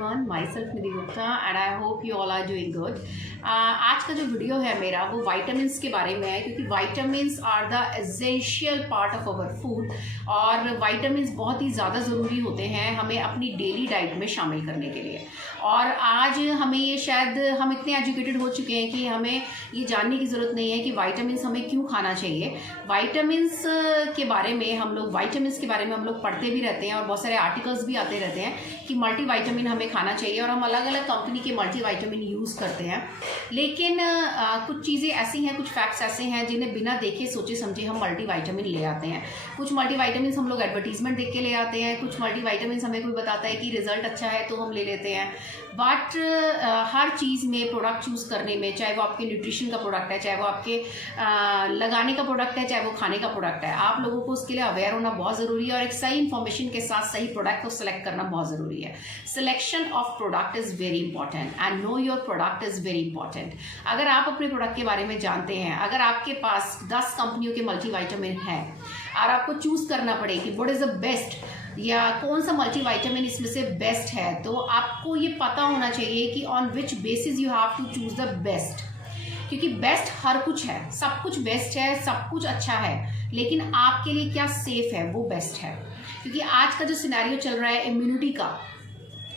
everyone, myself Nidhi Gupta and I hope you all are doing good. आज का जो video है मेरा वो वाइटामिन्स के बारे में है, क्योंकि vitamins are the essential part of our food और वाइटामिन्स बहुत ही ज़्यादा ज़रूरी होते हैं हमें अपनी डेली डाइट में शामिल करने के लिए। और आज हमें ये शायद हम इतने एजुकेटेड हो चुके हैं कि हमें ये जानने की ज़रूरत नहीं है कि वाइटामिन्स हमें क्यों खाना चाहिए। वाइटामिन्स के बारे में हम लोग पढ़ते भी रहते हैं और बहुत सारे आर्टिकल्स भी आते रहते हैं कि मल्टी वाइटामिन हमें खाना चाहिए और हम अलग अलग कंपनी के मल्टी वाइटामिन यूज़ करते हैं। लेकिन कुछ चीज़ें ऐसी हैं, कुछ फैक्ट्स ऐसे हैं जिन्हें बिना देखे सोचे समझे हम मल्टी वाइटामिन ले आते हैं। कुछ मल्टी वाइटामिन हम लोग एडवर्टीजमेंट देख के ले आते हैं, कुछ मल्टी वाइटामिन हमें कोई बताता है कि रिजल्ट अच्छा है तो हम ले लेते हैं। बट हर चीज़ में प्रोडक्ट चूज़ करने में, चाहे वो आपके न्यूट्रिशन का प्रोडक्ट है, चाहे वो आपके लगाने का प्रोडक्ट है, चाहे वो खाने का प्रोडक्ट है, आप लोगों को उसके लिए अवेयर होना बहुत ज़रूरी है और एक सही इन्फॉर्मेशन के साथ सही प्रोडक्ट को सिलेक्ट करना बहुत ज़रूरी है। Selection of product is very important and know your product is very important. अगर आप अपने प्रोडक्ट के बारे में जानते हैं, अगर आपके पास 10 कंपनियों के मल्टीवाइटामिन है और आपको चूज़ करना पड़े कि व्हाट इज़ द बेस्ट या कौन सा मल्टीवाइटामिन इसमें से बेस्ट है, तो आपको ये पता होना चाहिए कि on which basis you have to choose the best. क्योंकि बेस्ट हर कुछ है, सब कुछ बेस्ट है, सब कुछ अच्छा है, लेकिन आपके लिए क्या सेफ है वो बेस्ट है। क्योंकि आज का जो सिनेरियो चल रहा है इम्यूनिटी का,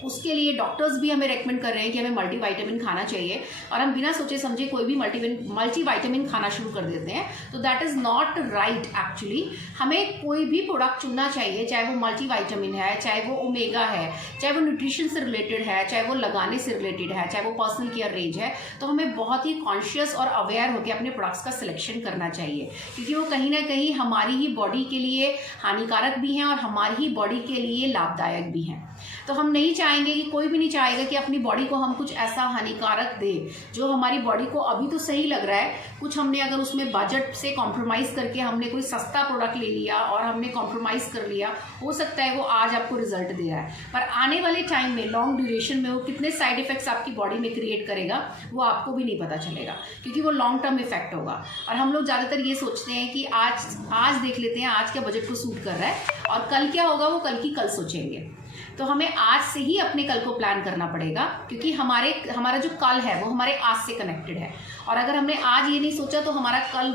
उसके लिए डॉक्टर्स भी हमें रेकमेंड कर रहे हैं कि हमें मल्टीवाइटामिन खाना चाहिए और हम बिना सोचे समझे कोई भी मल्टीवाइटामिन खाना शुरू कर देते हैं। तो that is not right. Actually हमें कोई भी प्रोडक्ट चुनना चाहिए, चाहे वो मल्टीवाइटामिन है, चाहे वो ओमेगा है, चाहे वो न्यूट्रिशन से रिलेटेड है, चाहे वो लगाने से रिलेटेड है, चाहे वो पर्सनल केयर रेंज है। तो हमें बहुत ही कॉन्शियस और अवेयर होकर अपने प्रोडक्ट्स का सिलेक्शन करना चाहिए, क्योंकि वो कहीं ना कहीं हमारी ही बॉडी के लिए हानिकारक भी हैं और हमारी ही बॉडी के लिए लाभदायक भी हैं। तो हम नहीं चाहेंगे, कि कोई भी नहीं चाहेगा कि अपनी बॉडी को हम कुछ ऐसा हानिकारक दे जो हमारी बॉडी को अभी तो सही लग रहा है, कुछ हमने अगर उसमें बजट से कॉम्प्रोमाइज़ करके हमने कोई सस्ता प्रोडक्ट ले लिया और हमने कॉम्प्रोमाइज़ कर लिया, हो सकता है वो आज आपको रिजल्ट दे रहा है, पर आने वाले टाइम में लॉन्ग ड्यूरेशन में वो कितने साइड इफेक्ट्स आपकी बॉडी में क्रिएट करेगा वो आपको भी नहीं पता चलेगा, क्योंकि वो लॉन्ग टर्म इफेक्ट होगा। और हम लोग ज़्यादातर ये सोचते हैं कि आज देख लेते हैं, आज क्या बजट को सूट कर रहा है और कल क्या होगा वो कल की कल सोचेंगे। तो हमें आज से ही अपने कल को प्लान करना पड़ेगा, क्योंकि हमारा जो कल है वो हमारे आज से कनेक्टेड है। और अगर हमने आज ये नहीं सोचा तो हमारा कल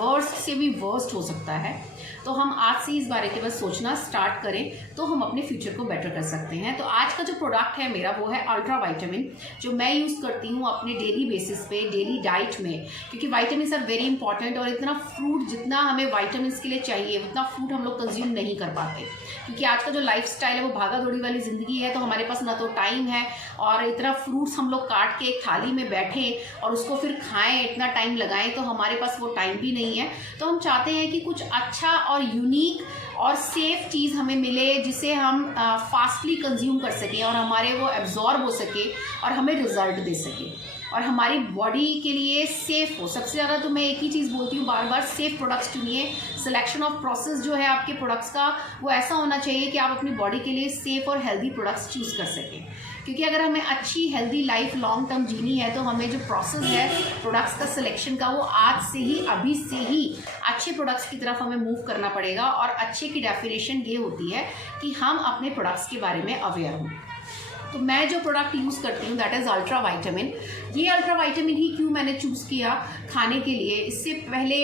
वर्स्ट से भी वर्स्ट हो सकता है। तो हम आज से इस बारे के बस सोचना स्टार्ट करें तो हम अपने फ्यूचर को बेटर कर सकते हैं। तो आज का जो प्रोडक्ट है मेरा वो है अल्ट्रा वाइटामिन, जो मैं यूज़ करती हूँ अपने डेली बेसिस पे, डेली डाइट में, क्योंकि वाइटामिन आर वेरी इंपॉर्टेंट। और इतना फ्रूट जितना हमें वाइटामिन के लिए चाहिए उतना फ्रूट हम लोग कंज्यूम नहीं कर पाते, क्योंकि आज का जो लाइफस्टाइल है वो भागा दौड़ी वाली ज़िंदगी है। तो हमारे पास ना तो टाइम है और इतना फ्रूट्स हम लोग काट के एक थाली में बैठे और उसको फिर खाएं, इतना टाइम लगाएं, तो हमारे पास वो टाइम भी नहीं है। तो हम चाहते हैं कि कुछ अच्छा और यूनिक और सेफ चीज़ हमें मिले जिसे हम फास्टली कंज्यूम कर सकें और हमारे वो एब्जॉर्ब हो सके और हमें रिजल्ट दे सके और हमारी बॉडी के लिए सेफ हो। सबसे ज़्यादा तो मैं एक ही चीज़ बोलती हूँ बार बार, सेफ प्रोडक्ट्स चुनिए। सिलेक्शन ऑफ प्रोसेस जो है आपके प्रोडक्ट्स का वो ऐसा होना चाहिए कि आप अपनी बॉडी के लिए सेफ और हेल्दी प्रोडक्ट्स चूज़ कर सकें। क्योंकि अगर हमें अच्छी हेल्दी लाइफ लॉन्ग टर्म जीनी है तो हमें जो प्रोसेस है प्रोडक्ट्स का सिलेक्शन का वो आज से ही, अभी से ही अच्छे प्रोडक्ट्स की तरफ हमें मूव करना पड़ेगा। और अच्छे की डेफिनेशन ये होती है कि हम अपने प्रोडक्ट्स के बारे में अवेयर हों। तो मैं जो प्रोडक्ट यूज़ करती हूँ दैट इज़ अल्ट्रा वाइटामिन। ये अल्ट्रा वाइटामिन ही क्यों मैंने चूज़ किया खाने के लिए, इससे पहले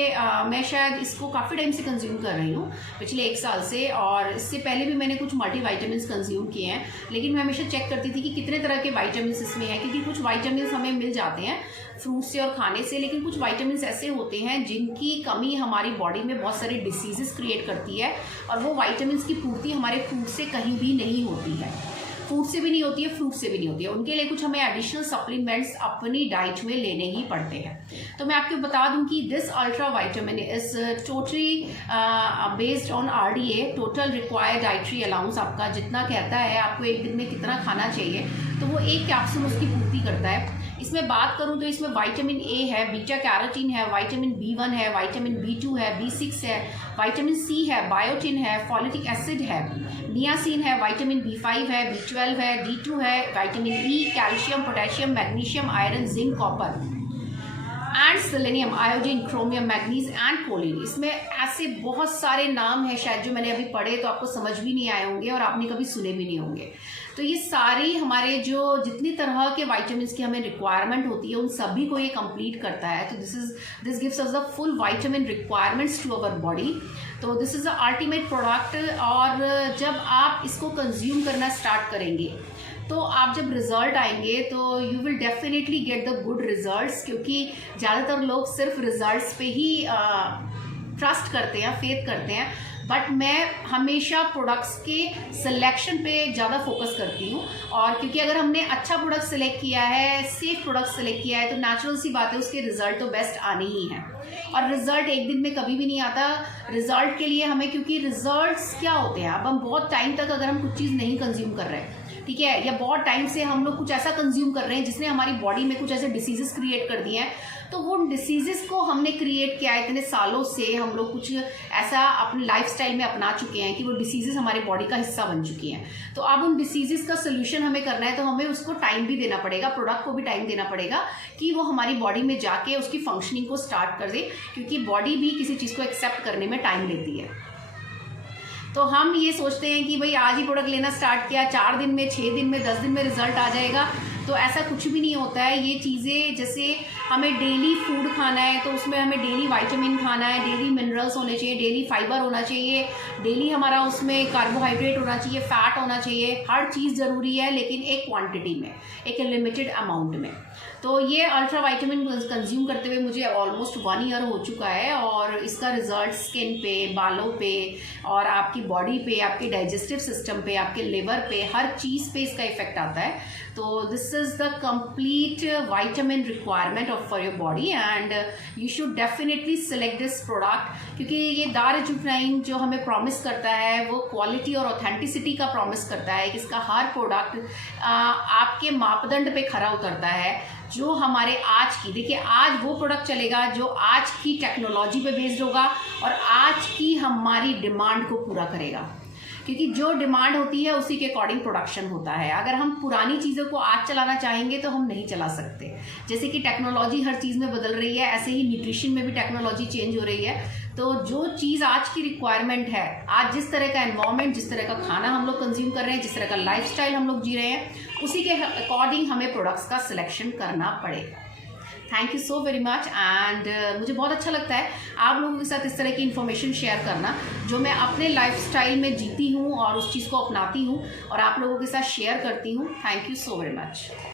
मैं शायद इसको काफ़ी टाइम से कंज्यूम कर रही हूँ, पिछले 1 साल से। और इससे पहले भी मैंने कुछ मल्टी वाइटामिन कंज्यूम किए हैं, लेकिन मैं हमेशा चेक करती थी कि कितने तरह के वाइटामिन इसमें हैं, क्योंकि कुछ वाइटामिन हमें मिल जाते हैं फ्रूट से और खाने से, लेकिन कुछ वाइटामिन ऐसे होते हैं जिनकी कमी हमारी बॉडी में बहुत सारे डिसीजेस क्रिएट करती है और वो वाइटामिन की पूर्ति हमारे फूड से कहीं भी नहीं होती है, फूड से भी नहीं होती है, फ्रूट से भी नहीं होती है। उनके लिए कुछ हमें एडिशनल सप्लीमेंट्स अपनी डाइट में लेने ही पड़ते हैं। तो मैं आपको बता दूं कि this ultra vitamin is totally based on RDA, total required dietary allowance. आपका जितना कहता है आपको एक दिन में कितना खाना चाहिए, तो वो एक कैप्सूल उसकी पूर्ति करता है। इसमें बात करूं तो इसमें विटामिन A है, बीटा कैरोटीन है, विटामिन B1 है, विटामिन B2 है, B6 है, विटामिन C है, बायोटिन है, फॉलिक एसिड है, नियासिन है, विटामिन B5 है, B12 है, D2 है, vitamin E, calcium, potassium, magnesium, iron, zinc, copper and selenium, iodine, chromium, manganese and choline. इसमें ऐसे बहुत सारे नाम हैं शायद जो मैंने अभी पढ़े तो आपको समझ भी नहीं आए होंगे और आपने कभी सुने भी नहीं होंगे। तो ये सारी हमारे जो जितनी तरह के वाइटामिन की हमें रिक्वायरमेंट होती है उन सभी को ये कंप्लीट करता है। तो this gives us the full vitamin requirements to our body. तो this is the ultimate product. और जब आप इसको कंज्यूम करना स्टार्ट करेंगे तो आप जब रिजल्ट आएंगे तो you will definitely get the good results, क्योंकि ज़्यादातर लोग सिर्फ रिजल्ट्स पे ही ट्रस्ट करते हैं, फेथ करते हैं। बट मैं हमेशा प्रोडक्ट्स के सिलेक्शन पे ज़्यादा फोकस करती हूँ। और क्योंकि अगर हमने अच्छा प्रोडक्ट सिलेक्ट किया है, सेफ प्रोडक्ट सिलेक्ट किया है, तो नेचुरल सी बात है उसके रिजल्ट तो बेस्ट आने ही हैं। और रिजल्ट एक दिन में कभी भी नहीं आता। रिजल्ट के लिए हमें, क्योंकि रिजल्ट्स क्या होते हैं, अब हम बहुत टाइम तक अगर हम कुछ चीज़ नहीं कंज्यूम कर रहे हैं, ठीक है, या बहुत टाइम से हम लोग कुछ ऐसा कंज्यूम कर रहे हैं जिसने हमारी बॉडी में कुछ ऐसे डिसीजेस क्रिएट कर दिए हैं, तो वो डिसीजेस को हमने क्रिएट किया है इतने सालों से, हम लोग कुछ ऐसा अपने लाइफस्टाइल में अपना चुके हैं कि वो डिसीजेस हमारे बॉडी का हिस्सा बन चुकी हैं। तो अब उन डिसीजेस का सोल्यूशन हमें करना है तो हमें उसको टाइम भी देना पड़ेगा, प्रोडक्ट को भी टाइम देना पड़ेगा कि वो हमारी बॉडी में जाके उसकी फंक्शनिंग को स्टार्ट कर दे, क्योंकि बॉडी भी किसी चीज़ को एक्सेप्ट करने में टाइम लेती है। तो हम ये सोचते हैं कि भाई आज ही प्रोडक्ट लेना स्टार्ट किया, 4 दिन में, 6 दिन में, 10 दिन में रिजल्ट आ जाएगा, तो ऐसा कुछ भी नहीं होता है। ये चीज़ें, जैसे हमें डेली फूड खाना है तो उसमें हमें डेली विटामिन खाना है, डेली मिनरल्स होने चाहिए, डेली फाइबर होना चाहिए, डेली हमारा उसमें कार्बोहाइड्रेट होना चाहिए, फैट होना चाहिए, हर चीज़ ज़रूरी है, लेकिन एक क्वांटिटी में, एक लिमिटेड अमाउंट में। तो ये अल्ट्रा विटामिन कंज्यूम करते हुए मुझे ऑलमोस्ट 1 ईयर हो चुका है और इसका रिजल्ट स्किन पे, बालों पे और आपकी बॉडी पे, आपके डाइजेस्टिव सिस्टम पे, आपके लिवर पे, हर चीज़ पे इसका इफेक्ट आता है। तो this is the complete vitamin requirement of for your body and you should definitely select this product, क्योंकि ये दारेजुफनाइन जो हमें प्रॉमिस करता है वो क्वालिटी और ऑथेंटिसिटी का प्रॉमिस करता है कि इसका हर प्रोडक्ट आपके मापदंड पे खरा उतरता है। जो हमारे आज की, देखिए आज वो प्रोडक्ट चलेगा जो आज की टेक्नोलॉजी पे बेस्ड होगा और आज की हमारी डिमांड को पूरा करेगा, क्योंकि जो डिमांड होती है उसी के अकॉर्डिंग प्रोडक्शन होता है। अगर हम पुरानी चीज़ों को आज चलाना चाहेंगे तो हम नहीं चला सकते। जैसे कि टेक्नोलॉजी हर चीज़ में बदल रही है, ऐसे ही न्यूट्रिशन में भी टेक्नोलॉजी चेंज हो रही है। तो जो चीज़ आज की रिक्वायरमेंट है, आज जिस तरह का एनवायरनमेंट, जिस तरह का खाना हम लोग कंज्यूम कर रहे हैं, जिस तरह का लाइफस्टाइल हम लोग जी रहे हैं, उसी के अकॉर्डिंग हमें प्रोडक्ट्स का सिलेक्शन करना पड़ेगा। Thank you so very much and मुझे बहुत अच्छा लगता है आप लोगों के साथ इस तरह की इन्फॉर्मेशन शेयर करना जो मैं अपने लाइफस्टाइल में जीती हूँ और उस चीज़ को अपनाती हूँ और आप लोगों के साथ शेयर करती हूँ। Thank you so very much.